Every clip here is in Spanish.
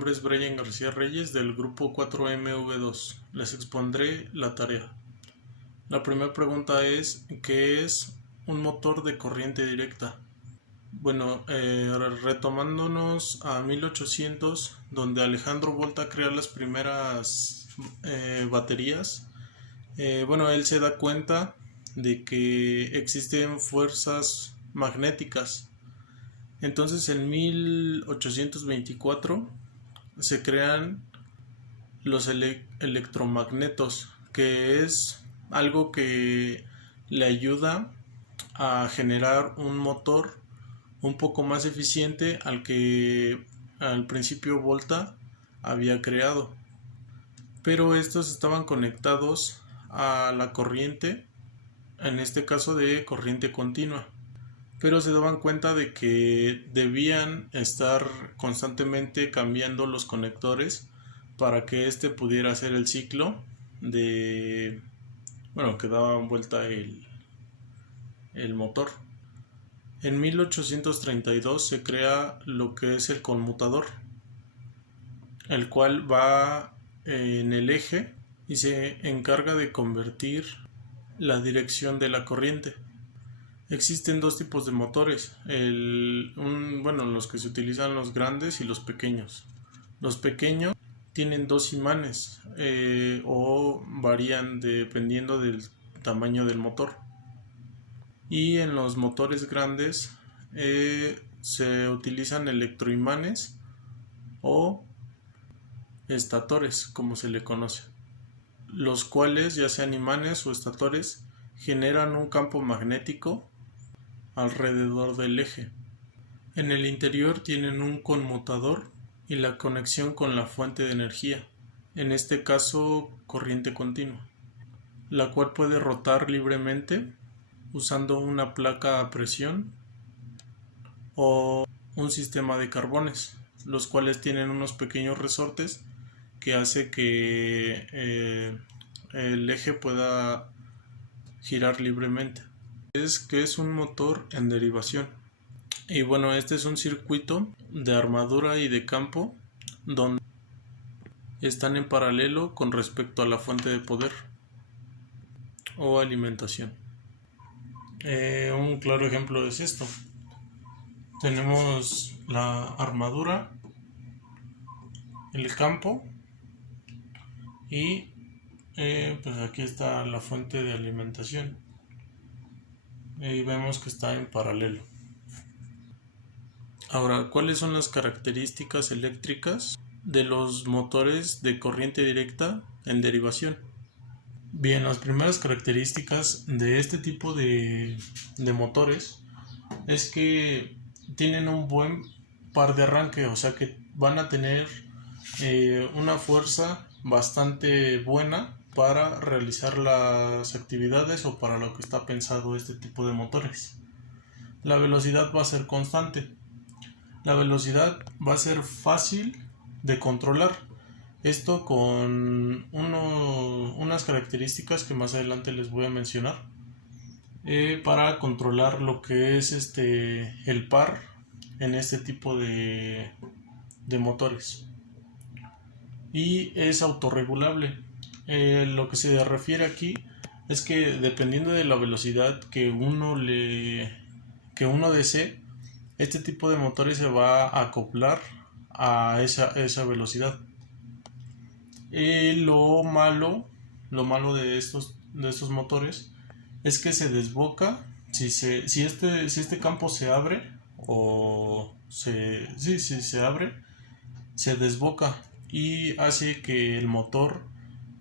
nombre es Brian García Reyes del grupo 4MV2. Les expondré la tarea. La primera pregunta es: ¿qué es un motor de corriente directa? Bueno, retomándonos a 1800, donde Alejandro Volta crea las primeras baterías, él se da cuenta de que existen fuerzas magnéticas. Entonces en 1824 se crean los electromagnetos, que es algo que le ayuda a generar un motor un poco más eficiente al que al principio Volta había creado. Pero estos estaban conectados a la corriente, en este caso de corriente continua. Pero se daban cuenta de que debían estar constantemente cambiando los conectores para que este pudiera hacer el ciclo de, que daban vuelta el motor. En 1832 se crea lo que es el conmutador, el cual va en el eje y se encarga de convertir la dirección de la corriente. Existen dos tipos de motores, los que se utilizan, los grandes y los pequeños. Los pequeños tienen dos imanes o varían dependiendo del tamaño del motor. Y en los motores grandes se utilizan electroimanes o estatores, como se le conoce, los cuales, ya sean imanes o estatores, generan un campo magnético alrededor del eje. En el interior tienen un conmutador y la conexión con la fuente de energía, en este caso corriente continua, la cual puede rotar libremente usando una placa a presión o un sistema de carbones, los cuales tienen unos pequeños resortes que hace que el eje pueda girar libremente. ¿Qué es un motor en derivación? Y este es un circuito de armadura y de campo donde están en paralelo con respecto a la fuente de poder o alimentación. Un claro ejemplo es esto. Tenemos la armadura, el campo y aquí está la fuente de alimentación. Y vemos que está en paralelo. Ahora, ¿cuáles son las características eléctricas de los motores de corriente directa en derivación? Bien, las primeras características de este tipo de motores es que tienen un buen par de arranque, o sea que van a tener una fuerza bastante buena para realizar las actividades o para lo que está pensado este tipo de motores. La velocidad va a ser constante. La velocidad va a ser fácil de controlar. Esto con unas características que más adelante les voy a mencionar para controlar lo que es el par en este tipo de motores. Y es autorregulable. Lo que se refiere aquí es que dependiendo de la velocidad que uno desee, este tipo de motores se va a acoplar a esa velocidad. Lo malo de estos motores es que se desboca si este campo se abre se abre, se desboca y hace que el motor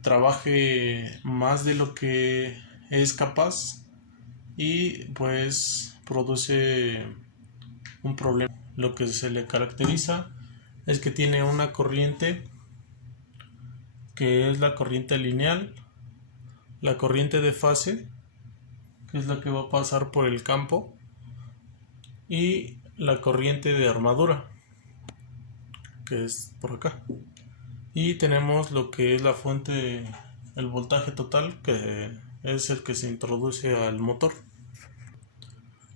trabaje más de lo que es capaz y pues produce un problema. Lo que se le caracteriza es que tiene una corriente que es la corriente lineal, la corriente de fase, que es la que va a pasar por el campo, y la corriente de armadura, que es por acá. Y tenemos lo que es la fuente, el voltaje total, que es el que se introduce al motor.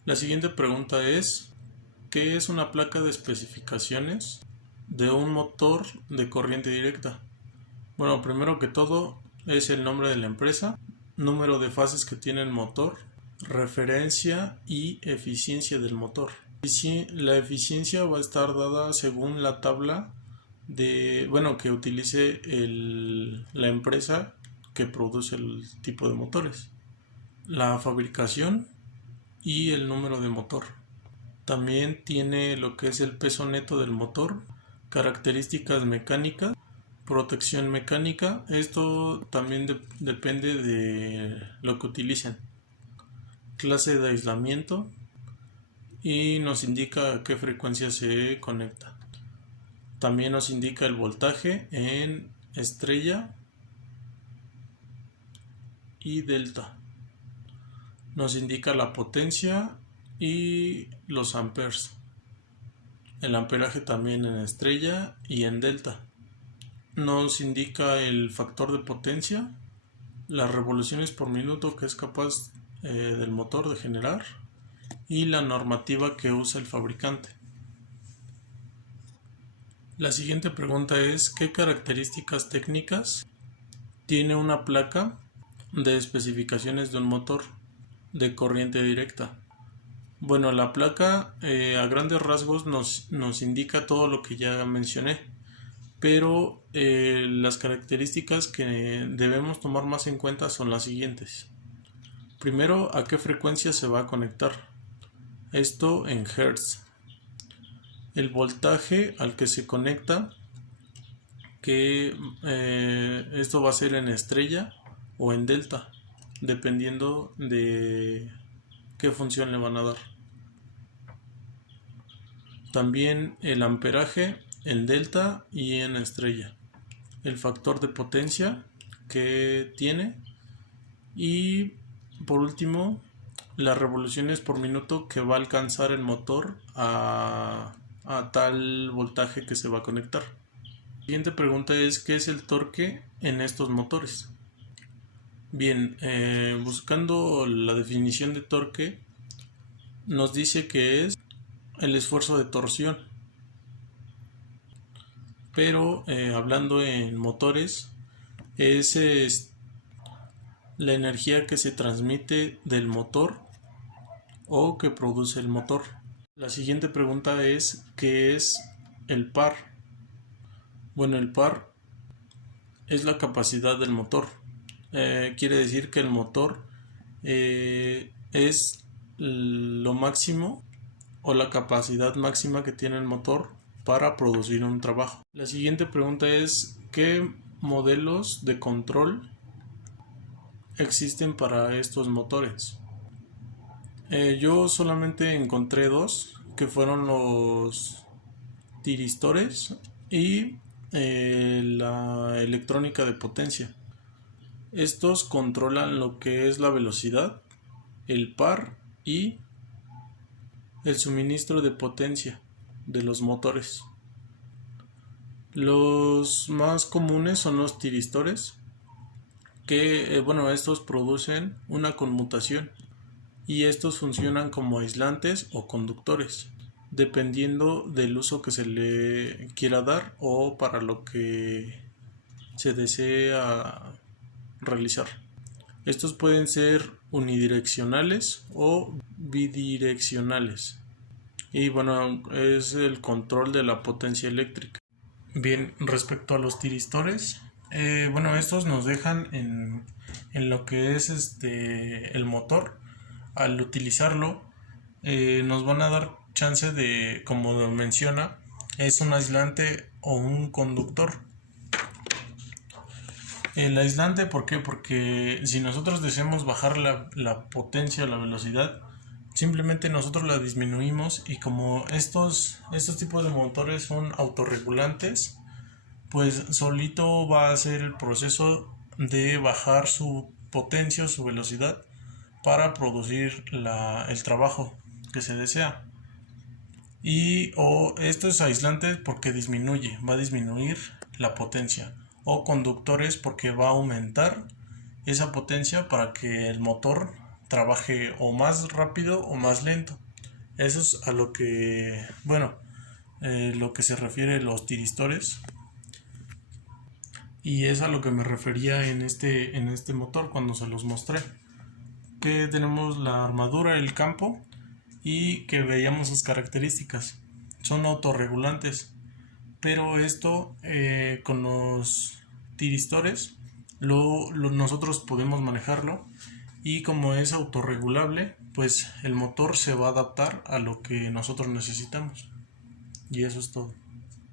La siguiente pregunta es: ¿qué es una placa de especificaciones? de un motor de corriente directa? Bueno, primero que todo es el nombre de la empresa, número de fases que tiene el motor, referencia y eficiencia del motor. La eficiencia va a estar dada según la tabla que utilice la empresa que produce el tipo de motores, la fabricación y el número de motor. También tiene lo que es el peso neto del motor, características mecánicas, protección mecánica. Esto también depende de lo que utilicen, clase de aislamiento, y nos indica a qué frecuencia se conecta. También nos indica el voltaje en estrella y delta. Nos indica la potencia y los amperes. El amperaje también en estrella y en delta. Nos indica el factor de potencia, las revoluciones por minuto que es capaz del motor de generar y la normativa que usa el fabricante. La siguiente pregunta es: ¿qué características técnicas tiene una placa de especificaciones de un motor de corriente directa? Bueno, la placa a grandes rasgos nos indica todo lo que ya mencioné, pero las características que debemos tomar más en cuenta son las siguientes. Primero, ¿a qué frecuencia se va a conectar? Esto en Hertz. El voltaje al que se conecta, que esto va a ser en estrella o en delta, dependiendo de qué función le van a dar. También el amperaje en delta y en estrella, el factor de potencia que tiene, y por último las revoluciones por minuto que va a alcanzar el motor a tal voltaje que se va a conectar. La siguiente pregunta es: ¿qué es el torque en estos motores? Bien, buscando la definición de torque, nos dice que es el esfuerzo de torsión, pero hablando en motores es la energía que se transmite del motor o que produce el motor. La siguiente pregunta es: ¿qué es el par? Bueno, el par es la capacidad del motor. Quiere decir que el motor es lo máximo o la capacidad máxima que tiene el motor para producir un trabajo. La siguiente pregunta es: ¿qué modelos de control existen para estos motores? Yo solamente encontré dos, que fueron los tiristores y la electrónica de potencia. Estos controlan lo que es la velocidad, el par y el suministro de potencia de los motores. Los más comunes son los tiristores, que estos producen una conmutación y estos funcionan como aislantes o conductores, dependiendo del uso que se le quiera dar o para lo que se desea realizar. Estos pueden ser unidireccionales o bidireccionales, y es el control de la potencia eléctrica. Bien, respecto a los tiristores, estos nos dejan en lo que es el motor. Al utilizarlo nos van a dar chance de, como menciona, es un aislante o un conductor. El aislante, ¿por qué? Porque si nosotros deseamos bajar la potencia, la velocidad, simplemente nosotros la disminuimos, y como estos tipos de motores son autorregulantes, pues solito va a hacer el proceso de bajar su potencia o su velocidad para producir el trabajo que se desea. Esto es aislante porque va a disminuir la potencia, o conductores porque va a aumentar esa potencia para que el motor trabaje o más rápido o más lento. Eso es a lo que, lo que se refiere a los tiristores. Y es a lo que me refería en este motor cuando se los mostré. Que tenemos la armadura, el campo, y que veíamos sus características. Son autorregulantes. Pero esto con los tiristores nosotros podemos manejarlo, y como es autorregulable, pues el motor se va a adaptar a lo que nosotros necesitamos. Y eso es todo.